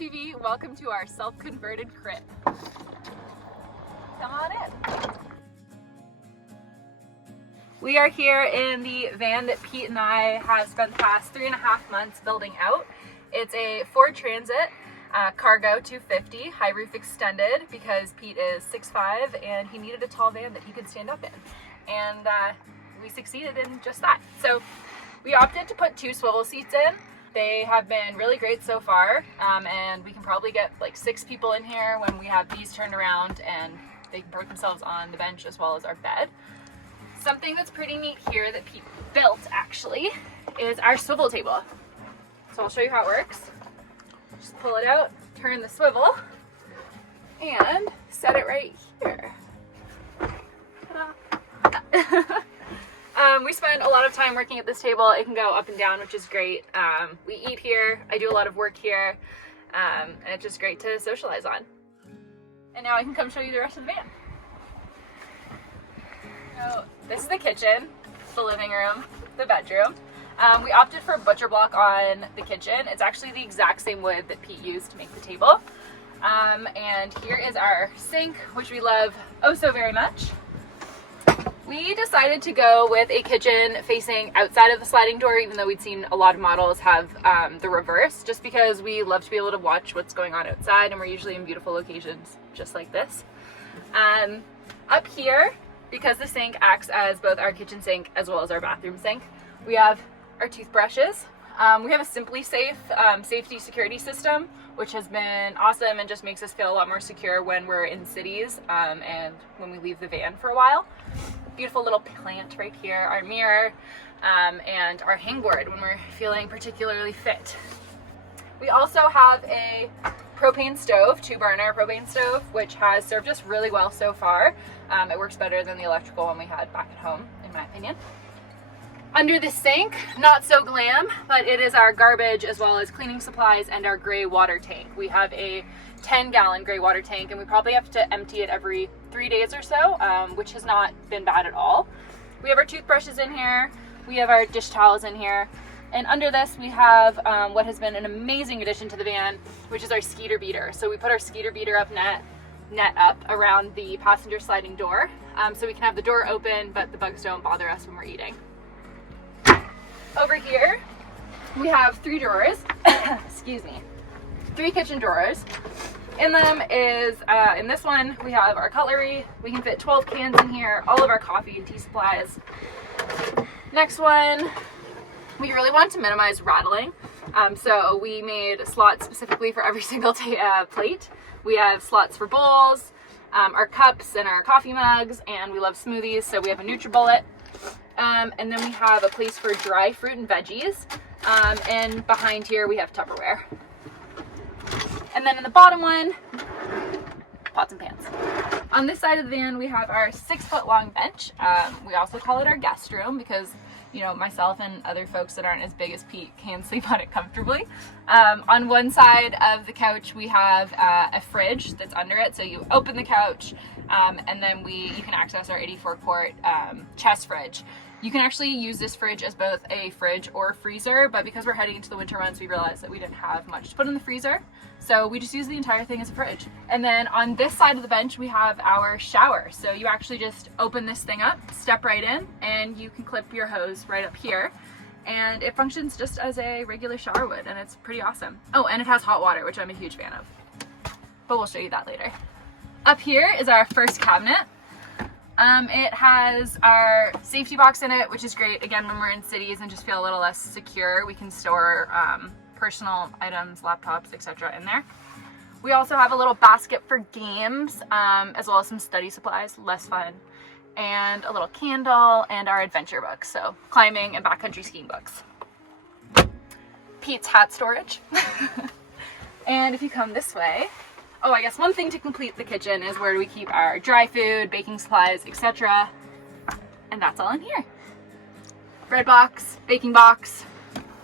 MTV, welcome to our self-converted crib. Come on in. We are here in the van that Pete and I have spent the past 3.5 months building out. It's a Ford Transit Cargo 250, high roof extended, because Pete is 6'5" and he needed a tall van that he could stand up in. And we succeeded in just that. So we opted to put 2 swivel seats in. They have been really great so far, and we can probably get like 6 people in here when we have these turned around, and they can put themselves on the bench as well as our bed. Something that's pretty neat here that Pete built actually is our swivel table. So I'll show you how it works. Just pull it out, turn the swivel, and set it right here. Ta-da. We spend a lot of time working at this table. It can go up and down, which is great. We eat here, I do a lot of work here, and it's just great to socialize on. And now I can come show you the rest of the van. So this is the kitchen, the living room, the bedroom. We opted for butcher block on the kitchen. It's actually the exact same wood that Pete used to make the table. And here is our sink, which we love oh so very much. We decided to go with a kitchen facing outside of the sliding door, even though we'd seen a lot of models have the reverse, just because we love to be able to watch what's going on outside, and we're usually in beautiful locations just like this. Up here, because the sink acts as both our kitchen sink as well as our bathroom sink, we have our toothbrushes. We have a Simply Safe safety security system, which has been awesome and just makes us feel a lot more secure when we're in cities and when we leave the van for a while. Beautiful little plant right here, our mirror, and our hangboard when we're feeling particularly fit. We also have a propane stove, 2-burner propane stove, which has served us really well so far. It works better than the electrical one we had back at home, in my opinion. Under the sink, not so glam, but it is our garbage as well as cleaning supplies and our gray water tank. We have a 10-gallon gray water tank, and we probably have to empty it every 3 days or so, which has not been bad at all. We have our toothbrushes in here. We have our dish towels in here. And under this, we have what has been an amazing addition to the van, which is our skeeter beater. So we put our skeeter beater up net up around the passenger sliding door, so we can have the door open, but the bugs don't bother us when we're eating. Over here, we have 3 drawers, excuse me, 3 kitchen drawers. In them is, in this one, we have our cutlery. We can fit 12 cans in here, all of our coffee and tea supplies. Next one, we really wanted to minimize rattling, so we made slots specifically for every single plate. We have slots for bowls, our cups and our coffee mugs, and we love smoothies, so we have a NutriBullet. And then we have a place for dry fruit and veggies, and behind here we have Tupperware. And then in the bottom one, pots and pans. On this side of the van, we have our 6-foot long bench. We also call it our guest room because, you know, myself and other folks that aren't as big as Pete can sleep on it comfortably. On one side of the couch, we have a fridge that's under it. So you open the couch, and then you can access our 84-quart chest fridge. You can actually use this fridge as both a fridge or freezer, but because we're heading into the winter months, we realized that we didn't have much to put in the freezer. So we just use the entire thing as a fridge. And then on this side of the bench, we have our shower. So you actually just open this thing up, step right in, and you can clip your hose right up here. And it functions just as a regular shower would, and it's pretty awesome. Oh, and it has hot water, which I'm a huge fan of. But we'll show you that later. Up here is our first cabinet. It has our safety box in it, which is great. Again, when we're in cities and just feel a little less secure, we can store personal items, laptops, etc. in there. We also have a little basket for games, as well as some study supplies, less fun, and a little candle, and our adventure books, so climbing and backcountry skiing books. Pete's hat storage. And if you come this way, oh, I guess one thing to complete the kitchen is where we keep our dry food, baking supplies, etc. And that's all in here. Bread box, baking box,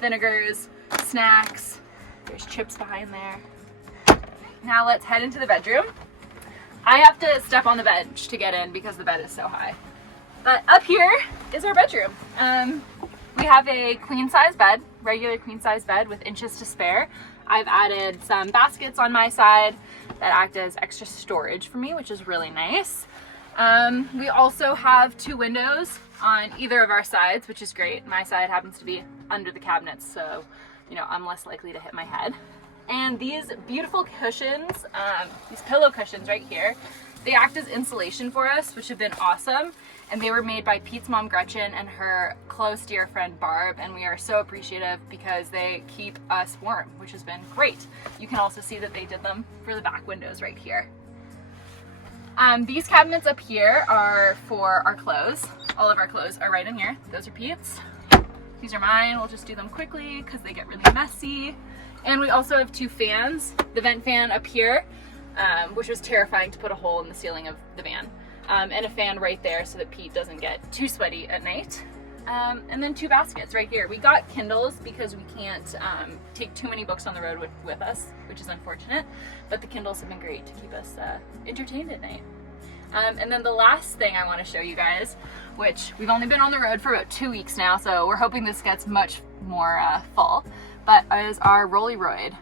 vinegars, snacks. There's chips behind there. Now let's head into the bedroom. I have to step on the bench to get in because the bed is so high. But up here is our bedroom. We have a queen size bed, regular queen size bed with inches to spare. I've added some baskets on my side that act as extra storage for me, which is really nice. We also have 2 windows on either of our sides, which is great. My side happens to be under the cabinets, so you know, I'm less likely to hit my head. And these beautiful cushions, these pillow cushions right here, they act as insulation for us, which have been awesome. And they were made by Pete's mom, Gretchen, and her close dear friend, Barb. And we are so appreciative because they keep us warm, which has been great. You can also see that they did them for the back windows right here. These cabinets up here are for our clothes. All of our clothes are right in here. Those are Pete's. These are mine. We'll just do them quickly because they get really messy. And we also have 2 fans. The vent fan up here, which was terrifying to put a hole in the ceiling of the van. And a fan right there so that Pete doesn't get too sweaty at night. And then 2 baskets right here. We got Kindles because we can't take too many books on the road with us, which is unfortunate. But the Kindles have been great to keep us entertained at night. And then the last thing I want to show you guys, which we've only been on the road for about 2 weeks now, so we're hoping this gets much more full, but is our Rollyroid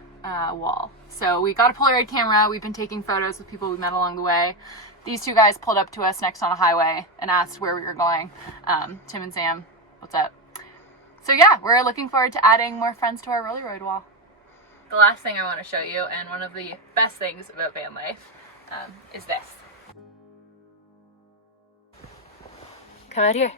wall. So we got a Polaroid camera. We've been taking photos with people we met along the way. These 2 guys pulled up to us next on a highway and asked where we were going. Tim and Sam, what's up? So yeah, we're looking forward to adding more friends to our Rollyroid wall. The last thing I want to show you, and one of the best things about van life, is this. Come out here.